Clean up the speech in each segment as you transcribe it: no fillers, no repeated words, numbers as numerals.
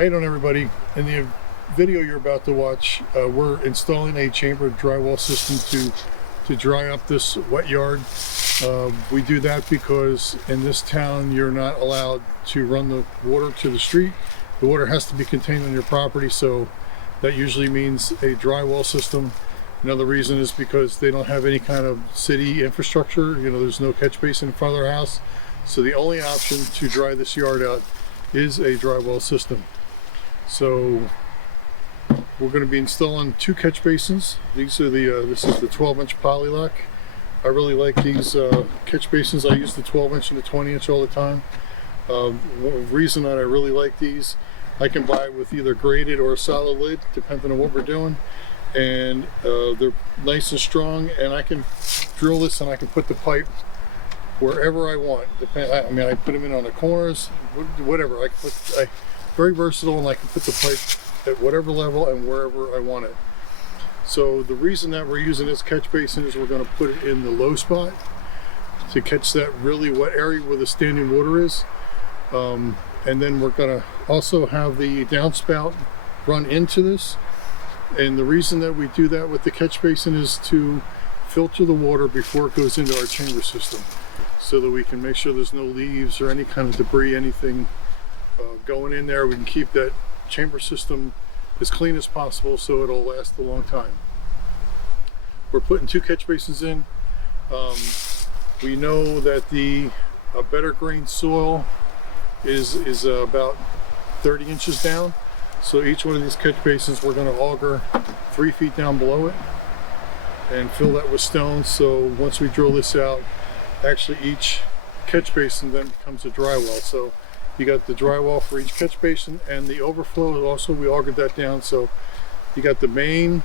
How you doing, everybody? In the video you're about to watch, we're installing a chambered drywall system to dry up this wet yard. We do that because in this town you're not allowed to run the water to the street. The water has to be contained on your property, so that usually means a drywall system. Another reason is because they don't have any kind of city infrastructure. You know, there's no catch basin in front of their house. So the only option to dry this yard out is a drywall system. So we're going to be installing 2 catch basins. These are this is the 12-inch polylok. I really like these catch basins. I use the 12-inch and the 20-inch all the time. Reason that I really like these, I can buy with either graded or a solid lid, depending on what we're doing. And they're nice and strong, and I can drill this and I can put the pipe wherever I want. I mean, I put them in on the corners, whatever. Very versatile, and I can put the pipe at whatever level and wherever I want it. So the reason that we're using this catch basin is we're going to put it in the low spot to catch that really wet area where the standing water is. And then we're going to also have the downspout run into this. And the reason that we do that with the catch basin is to filter the water before it goes into our chamber system, so that we can make sure there's no leaves or any kind of debris, anything going in there. We can keep that chamber system as clean as possible so it'll last a long time. We're putting 2 catch basins in. We know that a better grain soil is about 30 inches down. So each one of these catch basins we're going to auger 3 feet down below it and fill that with stone. So once we drill this out, actually each catch basin then becomes a drywell. So you got the drywall for each catch basin, and the overflow also, we augered that down. So you got the main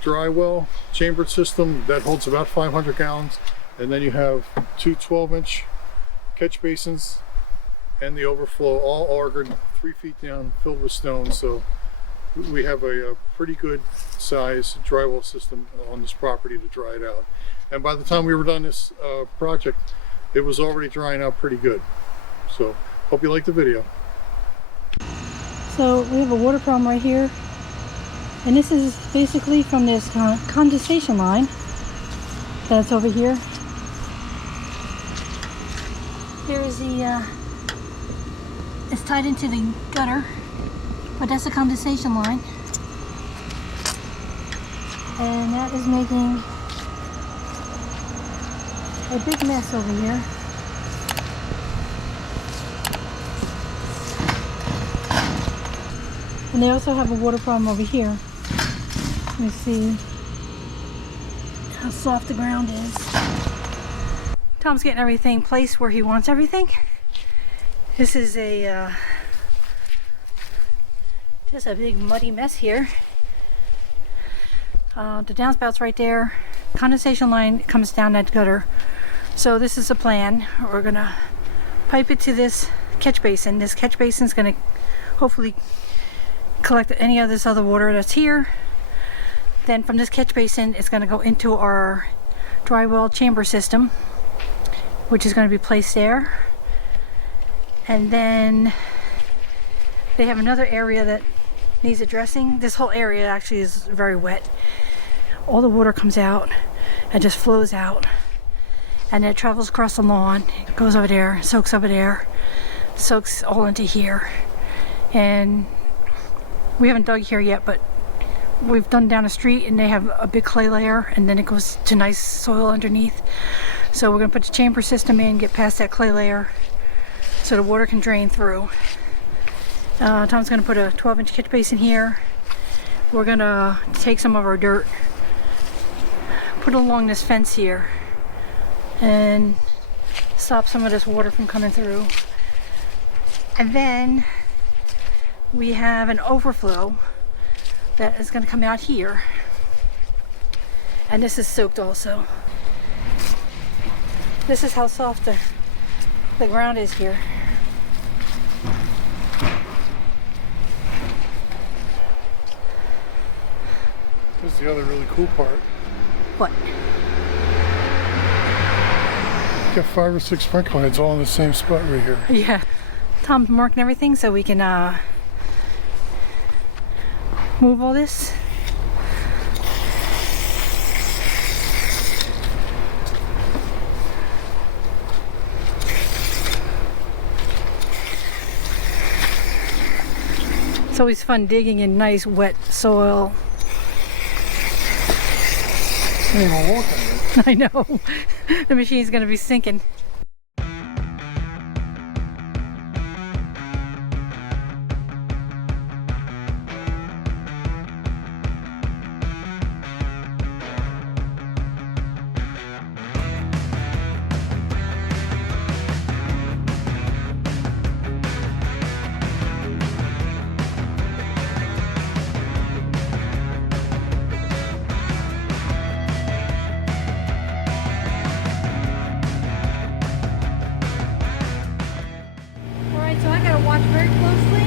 drywell chambered system that holds about 500 gallons, and then you have 2 12-inch catch basins and the overflow all augered 3 feet down, filled with stone. So we have a pretty good size drywall system on this property to dry it out. And by the time we were done this project, it was already drying out pretty good. So hope you liked the video. So we have a water problem right here, and this is basically from this condensation line that's over here. Here is the it's tied into the gutter, but that's the condensation line, and that is making a big mess over here. And they also have a water problem over here. Let me see how soft the ground is. Tom's getting everything placed where he wants everything. This is just a big muddy mess here. The downspouts right there. Condensation line comes down that gutter. So this is the plan. We're gonna pipe it to this catch basin. This catch basin is gonna hopefully collect any of this other water that's here. Then from this catch basin, it's gonna go into our drywell chamber system, which is gonna be placed there. And then they have another area that needs addressing. This whole area actually is very wet. All the water comes out and just flows out, and it travels across the lawn, it goes over there, soaks over there, soaks all into here. And we haven't dug here yet, but we've done down the street, and they have a big clay layer, and then it goes to nice soil underneath. So we're gonna put the chamber system in, get past that clay layer, so the water can drain through. Tom's gonna put a 12-inch catch basin here. We're gonna take some of our dirt, put it along this fence here, and stop some of this water from coming through. And then we have an overflow that is gonna come out here. And this is soaked also. This is how soft the ground is here. Here's the other really cool part. What? Got 5 or 6 sprinkler heads all in the same spot right here. Yeah. Tom's marking everything so we can move all this. It's always fun digging in nice wet soil. I ain't gonna walk on it. I know. The machine's gonna be sinking. So I gotta watch very closely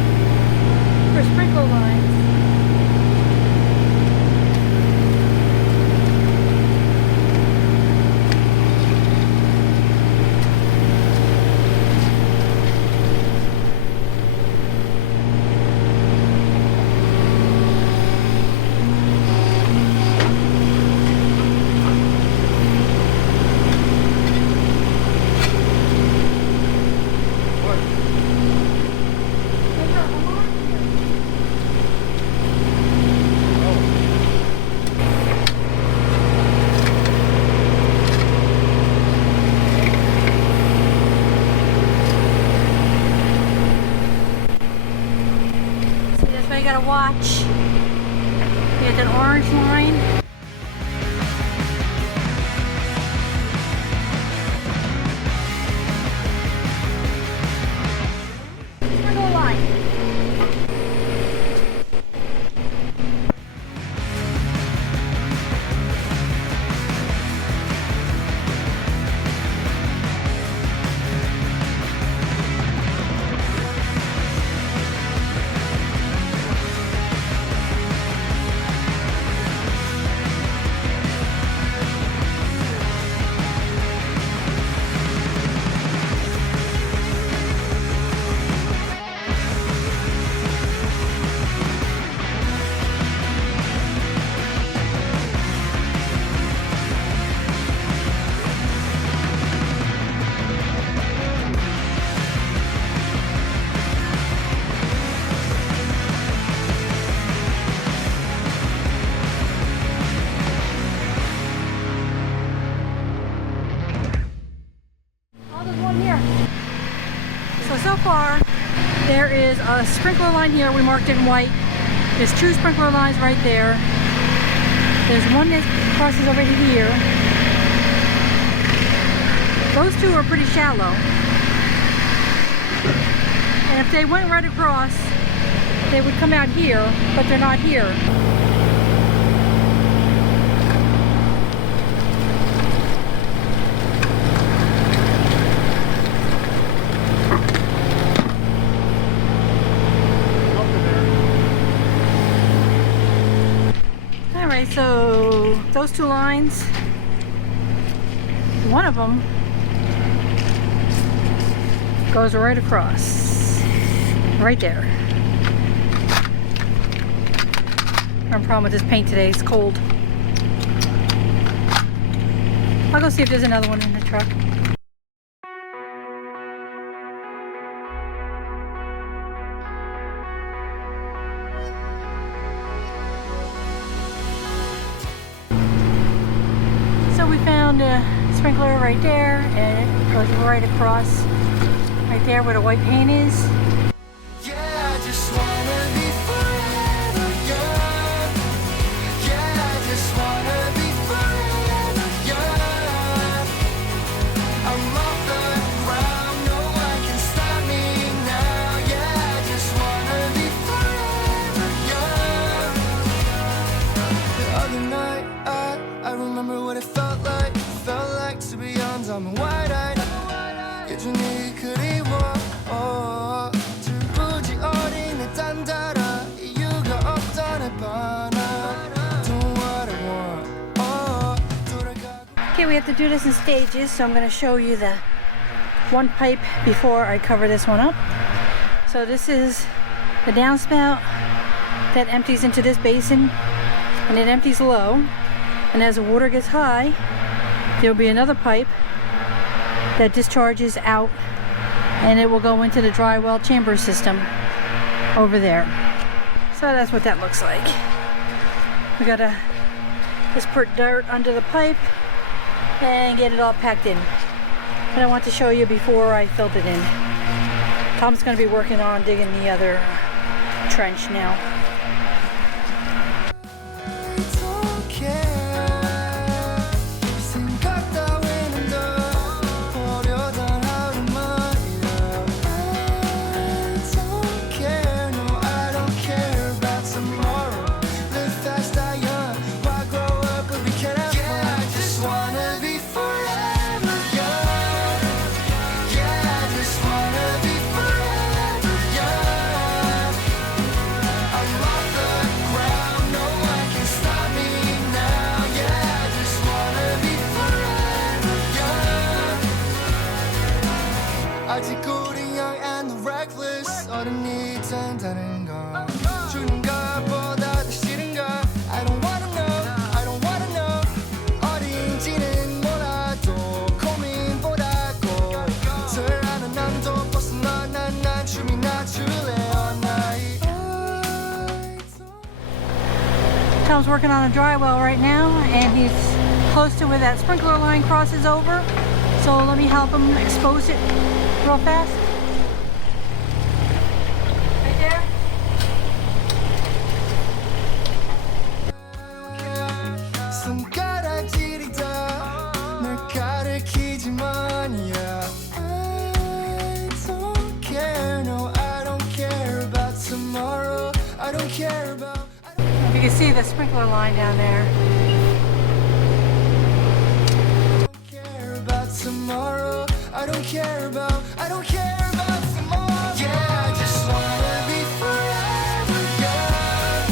for sprinkler lines. I gotta watch. Here's an orange line. Sprinkle line. So far, there is a sprinkler line here. We marked it in white. There's 2 sprinkler lines right there. There's one that crosses over to here. Those 2 are pretty shallow. And if they went right across, they would come out here, but they're not here. So those 2 lines, one of them goes right across, right there. I have a problem with this paint today, it's cold. I'll go see if there's another one in the truck. We found a sprinkler right there, and it goes right across, right there where the white paint is. Yeah, I just wanna be forever young. Yeah, I just wanna be forever young. I'm off the ground, no one can stop me now. Yeah, I just wanna be forever young. The other night, I remember what it felt like to be young, I'm wide-eyed. 예전에 그리워 들부지 어린 내 딴따라 이유가 없다네 바나 Do what I want Okay, we have to do this in stages, so I'm going to show you the one pipe before I cover this one up. So this is the downspout, that empties into this basin, and it empties low, and as the water gets high there'll be another pipe that discharges out, and it will go into the drywell chamber system over there. So that's what that looks like. We gotta just put dirt under the pipe and get it all packed in. But I want to show you before I filled it in. Tom's gonna be working on digging the other trench now. 아직 우리 young and reckless 어른이 된다는 건 주는 것보다 더 싫은가 I don't wanna know 어딘지는 몰라도 고민보다 꽃을 아는 남도 벗어난 난 춤이 낮출래 all night. Tom's working on a drywell right now, and he's close to where that sprinkler line crosses over. So let me help him expose it real fast. Right there. 손가락질이다 널 가리키지만 yeah. I don't care, no I don't care about tomorrow I don't care about You can see the sprinkler line down there. tomorrow I don't care about tomorrow yeah I just wanna be forever young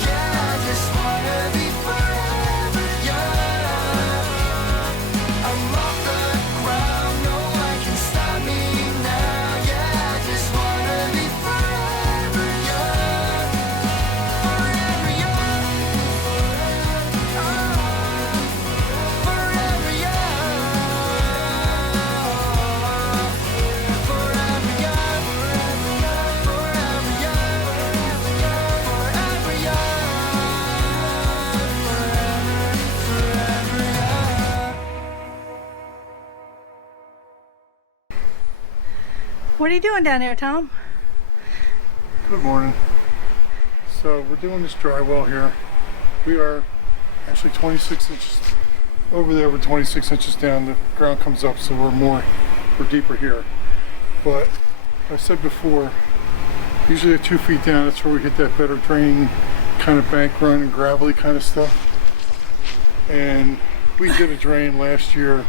yeah I just wanna be forever young I'm off the ground no one can stop me now yeah I just wanna be forever young forever young forever young What are you doing down there, Tom? Good morning. So we're doing this drywell here. We are actually 26 inches over there. We're 26 inches down. The ground comes up, so we're deeper here. But I said before, usually at 2 feet down, that's where we hit that better draining kind of bank run and gravelly kind of stuff. And we did a drain last year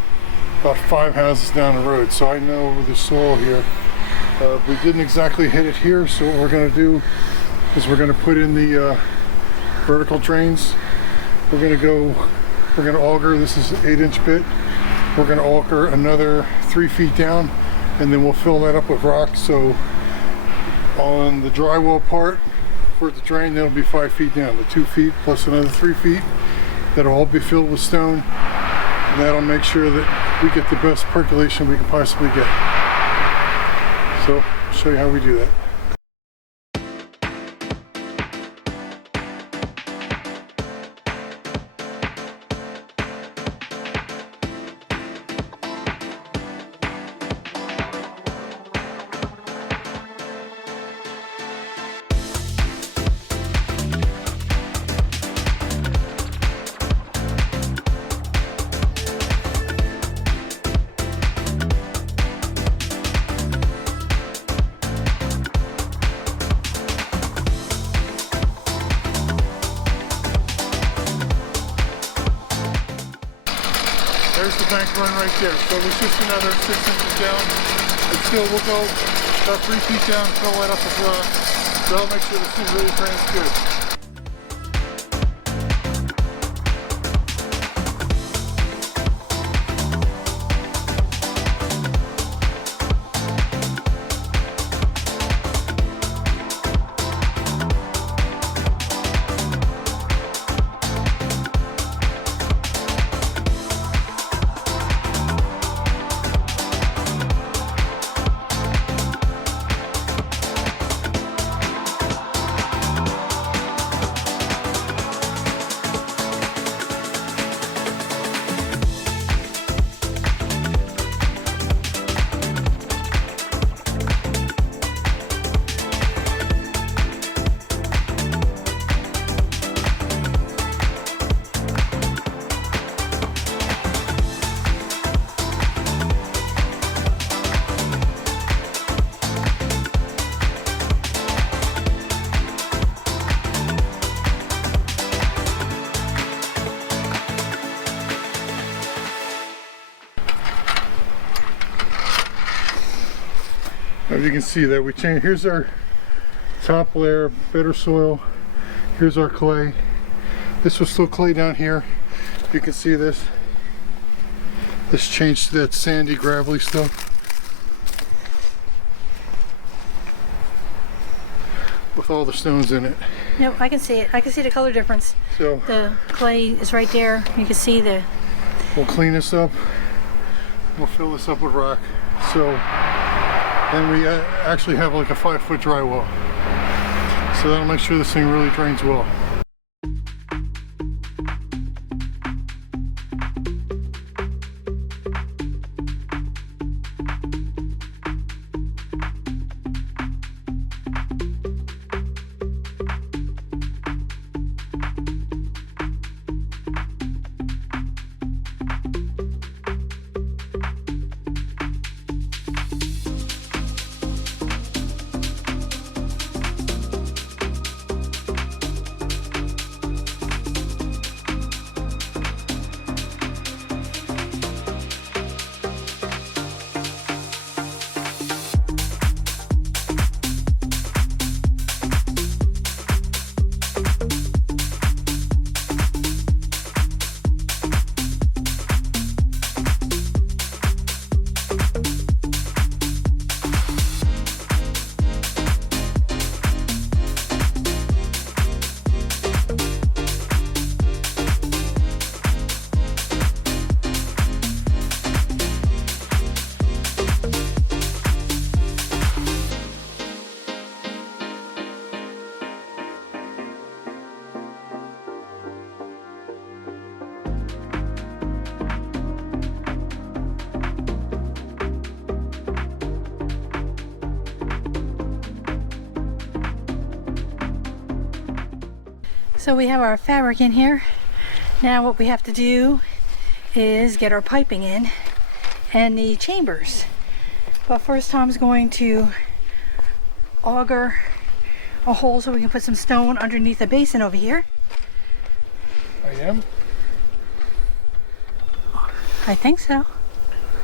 about 5 houses down the road, so I know the soil here. We didn't exactly hit it here, so what we're going to do is we're going to put in the vertical drains. We're going to auger. This is an 8-inch bit. We're going to auger another 3 feet down, and then we'll fill that up with rock. So on the drywall part for the drain, that'll be 5 feet down. The 2 feet plus another 3 feet, that'll all be filled with stone. And that'll make sure that we get the best percolation we can possibly get. So I'll show you how we do that. There's the bank run right there. So it's just another 6 inches down. And still we'll go about 3 feet down, fill that up with rock. That'll make sure this thing really drains good. you can see that we changed. Here's our top layer, better soil. Here's our clay. This was still clay down here. You can see this. This changed to that sandy, gravelly stuff. With all the stones in it. Nope, I can see it. I can see the color difference. So The clay is right there. You can see the... we'll clean this up. We'll fill this up with rock. So then we actually have like a 5-foot dry well. So that'll make sure this thing really drains well. So we have our fabric in here. Now what we have to do is get our piping in and the chambers. But first Tom's going to auger a hole so we can put some stone underneath the basin over here. I am. I think so.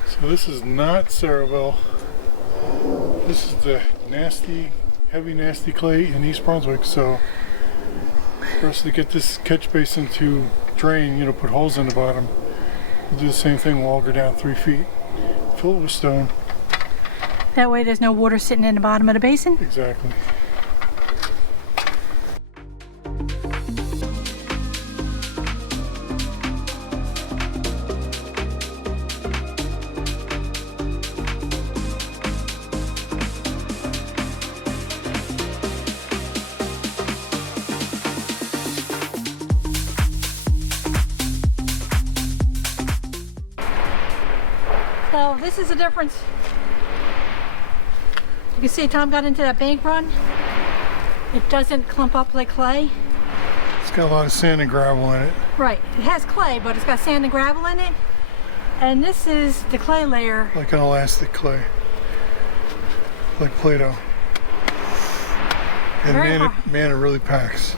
So this is not Ceraville. This is the nasty, heavy, nasty clay in East Brunswick. So for us to get this catch basin to drain, you know, put holes in the bottom, we'll do the same thing. We'll auger down 3 feet, fill it with stone. That way there's no water sitting in the bottom of the basin. Exactly. So this is the difference. You can see Tom got into that bank run. It doesn't clump up like clay. It's got a lot of sand and gravel in it. Right, it has clay, but it's got sand and gravel in it. And this is the clay layer. Like an elastic clay. Like Play-Doh. And Very hard. man, it really packs.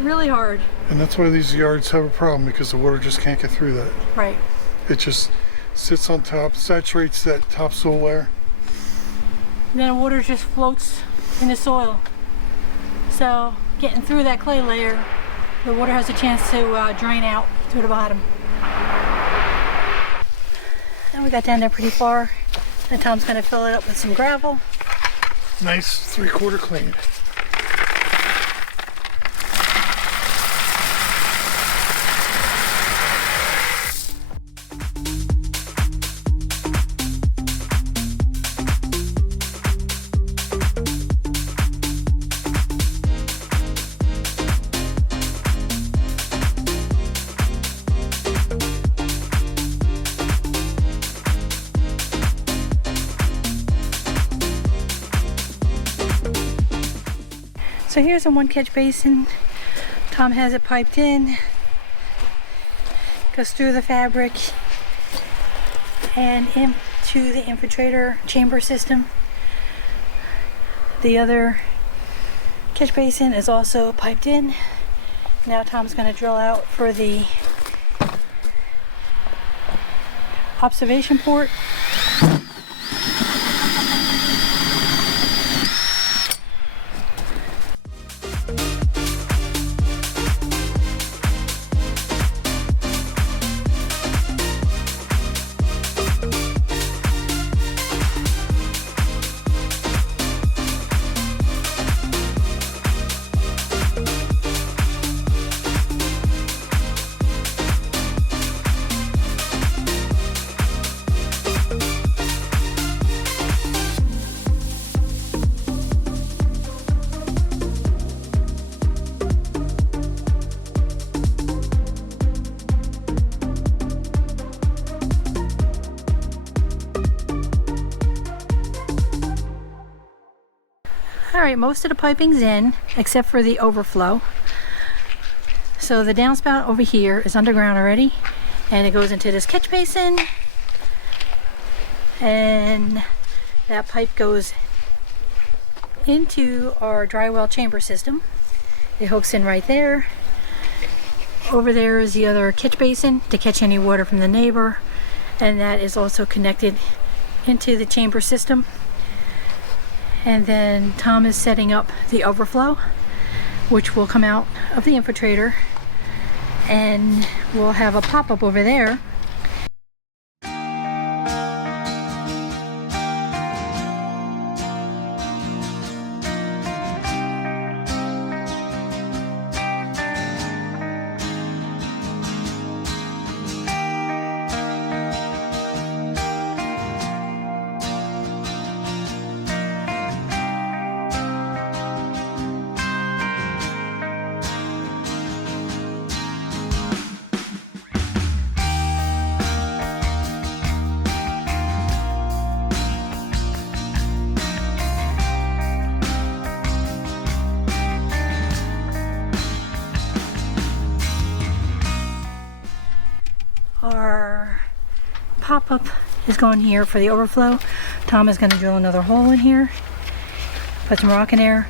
Really hard. And that's why these yards have a problem, because the water just can't get through that. Right. It just sits on top, saturates that topsoil layer. And then the water just floats in the soil. So getting through that clay layer, the water has a chance to drain out through the bottom. And we got down there pretty far. And Tom's going to fill it up with some gravel. Nice 3/4 clean. So here's a one catch basin. Tom has it piped in, goes through the fabric and into the infiltrator chamber system. The other catch basin is also piped in. Now Tom's going to drill out for the observation port. Alright, most of the piping's in, except for the overflow. So the downspout over here is underground already, and it goes into this catch basin, and that pipe goes into our drywell chamber system. It hooks in right there. Over there is the other catch basin to catch any water from the neighbor, and that is also connected into the chamber system. And then Tom is setting up the overflow, which will come out of the infiltrator, and we'll have a pop-up over there. Our pop-up is going here for the overflow. Tom is going to drill another hole in here, put some rock in there.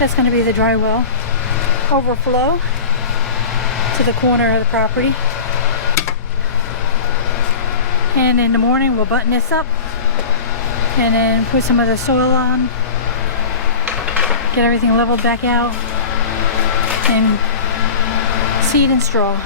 That's going to be the drywell overflow to the corner of the property. And in the morning we'll button this up and then put some of the soil on, get everything leveled back out, and seed and straw.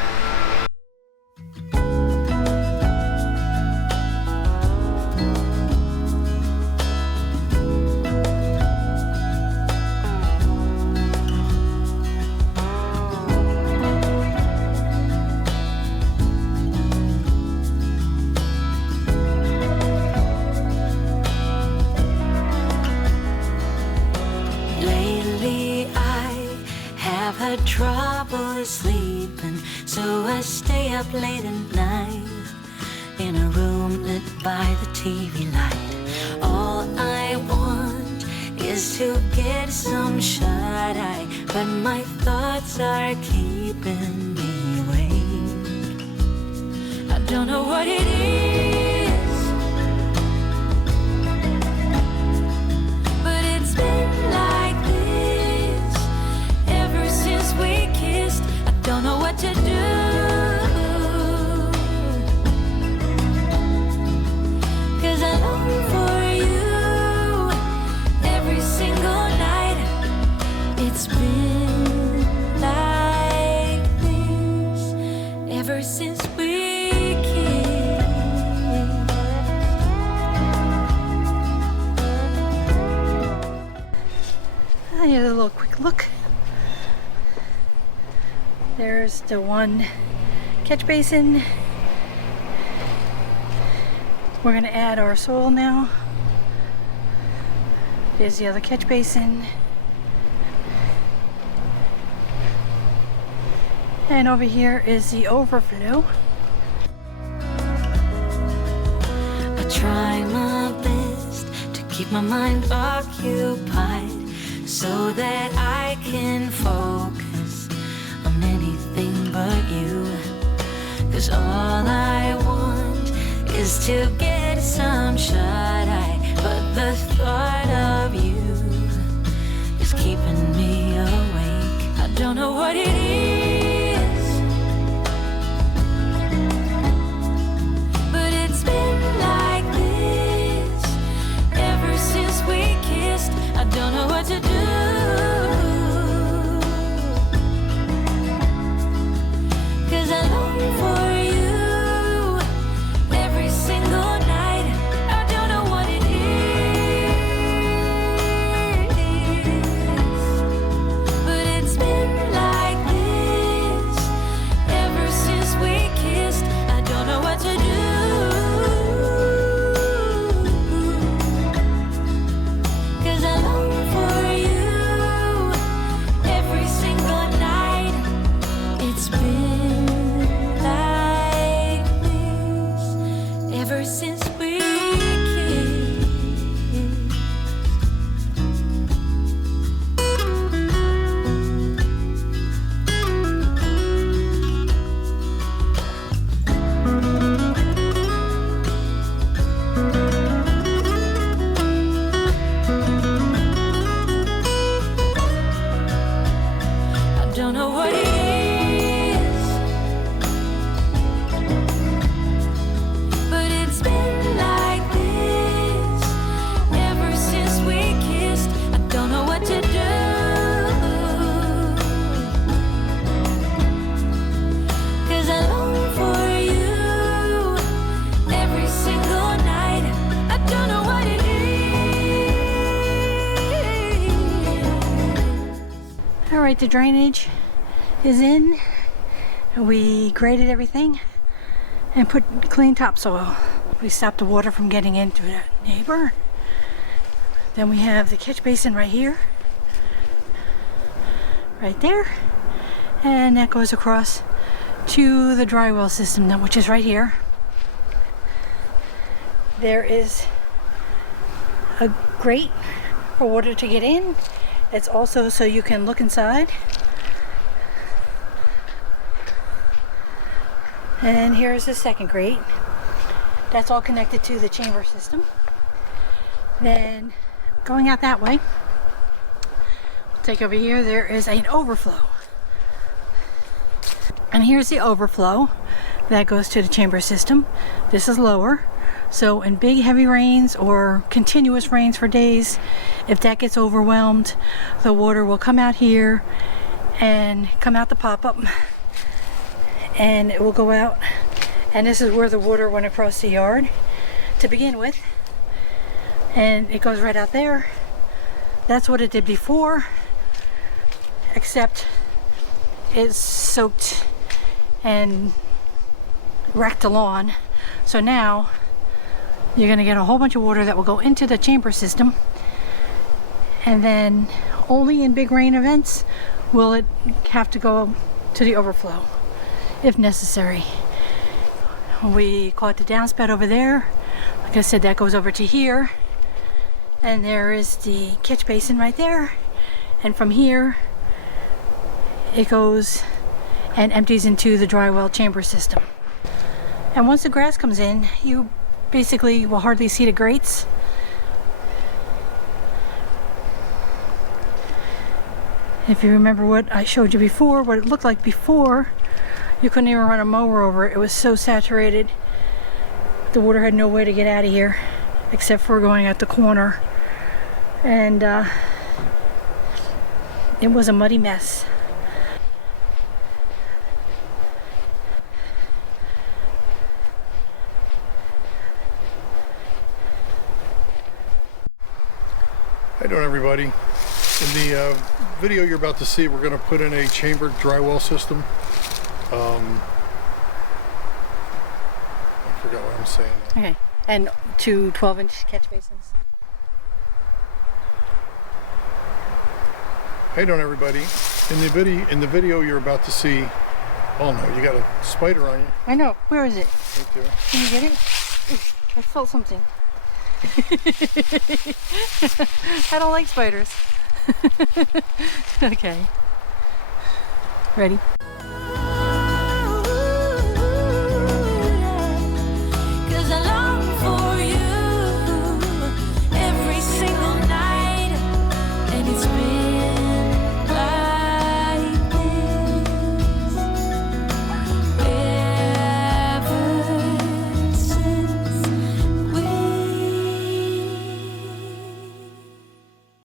Trouble sleeping, so I stay up late at night in a room lit by the TV light. All I want is to get some shut-eye, but my thoughts are keeping me awake. I don't know what it is, but it's been like since we kissed. I don't know what to do, 'cause I long for you every single night. It's been like this ever since we kissed. Here's a little quick look. There's the one catch basin. We're going to add our soil now. There's the other catch basin. And over here is the overflow. I try my best to keep my mind occupied so that I can focus on anything but you. 'Cause all I want is to get some shut-eye, but the thought of you is keeping me awake. I don't know what it is, ever since we kissed. I don't know what it is, but it's been like this ever since we kissed. I don't know what to do, 'cause I long for you every single night. I don't know what it is. All right, the drainage is in. We graded everything and put clean topsoil. We stopped the water from getting into the neighbor. Then we have the catch basin right here, right there, and that goes across to the drywell system, which is right here. There is a grate for water to get in. It's also so you can look inside. And here's the second grate. That's all connected to the chamber system. Then going out that way, we'll take over here, there is an overflow. And here's the overflow that goes to the chamber system. This is lower. So in big heavy rains or continuous rains for days, if that gets overwhelmed, the water will come out here and come out the pop-up, and it will go out. And this is where the water went across the yard to begin with, and it goes right out there. That's what it did before, except it soaked and wrecked the lawn. So now you're going to get a whole bunch of water that will go into the chamber system, and then only in big rain events will it have to go to the overflow if necessary. We caught the downspout over there. Like I said, that goes over to here, and there is the catch basin right there, and from here it goes and empties into the drywell chamber system. And once the grass comes in, you basically will hardly see the grates. If you remember what I showed you before, what it looked like before, you couldn't even run a mower over it. It was so saturated. The water had no way to get out of here except for going at the corner. And it was a muddy mess. How you doing, everybody? In the video you're about to see, we're going to put in a chambered drywell system. I forgot what I'm saying now. Okay, and two 12-inch catch basins. How you doing, everybody? In the video you're about to see, oh no, you got a spider on you. I know. Where is it? Right there. Can you get it? I felt something. I don't like spiders. Okay. Ready?